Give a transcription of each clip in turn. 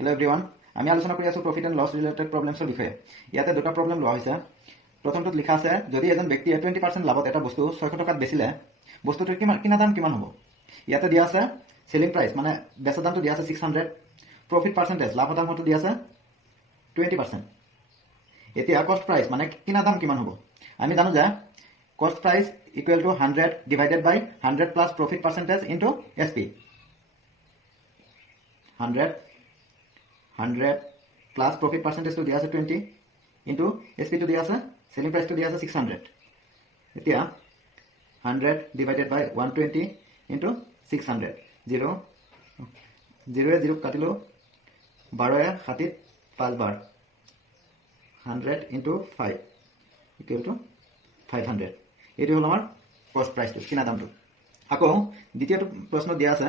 Hello' everyone, আমি আলোচনা কৰি আছোঁ প্ৰফিট এণ্ড লছ ৰিলেটেড প্ৰব্লেমছৰ বিষয়ে। ইয়াতে দুটা প্ৰব্লেম লোৱা হৈছে। প্ৰথমটোত লিখা আছে, যদি এজন ব্যক্তিয়ে 20% লাভত এটা বস্তু 600 টকাত বেচিলে, বস্তুটোৰ কিনা দাম কিমান হ'ব? ইয়াতে দিয়া আছে চেলিং প্ৰাইচ, মানে বেচা দামটো দিয়া আছে 600, প্ৰফিট পাৰ্চেণ্টেজ লাভ শতাংশটো দিয়া আছে 20%। এতিয়া কষ্ট প্ৰাইচ মানে কিনা দাম কিমান হ'ব? আমি জানো যে cost price equal to 100 divided by 100 plus profit percentage into SP। 100 plus profit পাৰ্চেণ্টেজটো দিয়া আছে 20 ইনটু SP টো দিয়া আছে, চেলিং প্ৰাইচটো দিয়া আছে 600। এতিয়া 100 ডিভাইডেড বাই 120 ইনটু 600, 0 0 কাটিলোঁ, 12 7 5 বাৰ, 100 ইনটু 5 ইকুৱেল টু 500। এইটো হ'ল আমাৰ কষ্ট প্ৰাইচটো, কিনা দামটো। আকৌ দ্বিতীয়টো প্ৰশ্ন দিয়া আছে,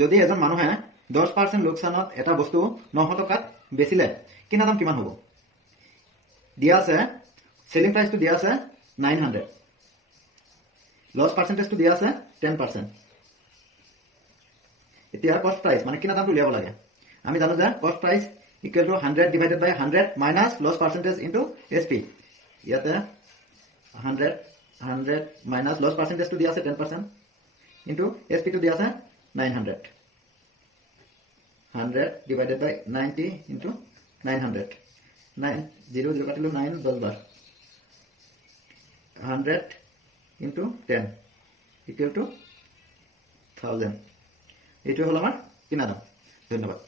যদি এজন মানুহে 10% লোকচানত এটা বস্তু 900 টকাত বেচিলে, কিনা দাম কিমান হ'ব? দিয়া আছে চেলিং প্ৰাইচটো দিয়া আছে 900, লছ পাৰ্চেণ্টেজটো দিয়া আছে 10%। এতিয়া কষ্ট প্ৰাইচ মানে কিনা দামটো উলিয়াব লাগে। আমি জানো যে cost price equal to 100 divided by 100 minus loss percentage into SP। ইয়াতে 100 মাইনাছ লছ পাৰ্চেণ্টেজটো দিয়া আছে 10% ইনটু SP টো দিয়া আছে 900। 100 ডিভাইডেড বাই 90 ইনটু 900, 0 0 কাটিলোঁ, 9 10 বাৰ, 100 ইনটু 10 ইকুৱেল টু 1000। এইটোৱে হ'ল আমাৰ কিনা দাম। ধন্যবাদ।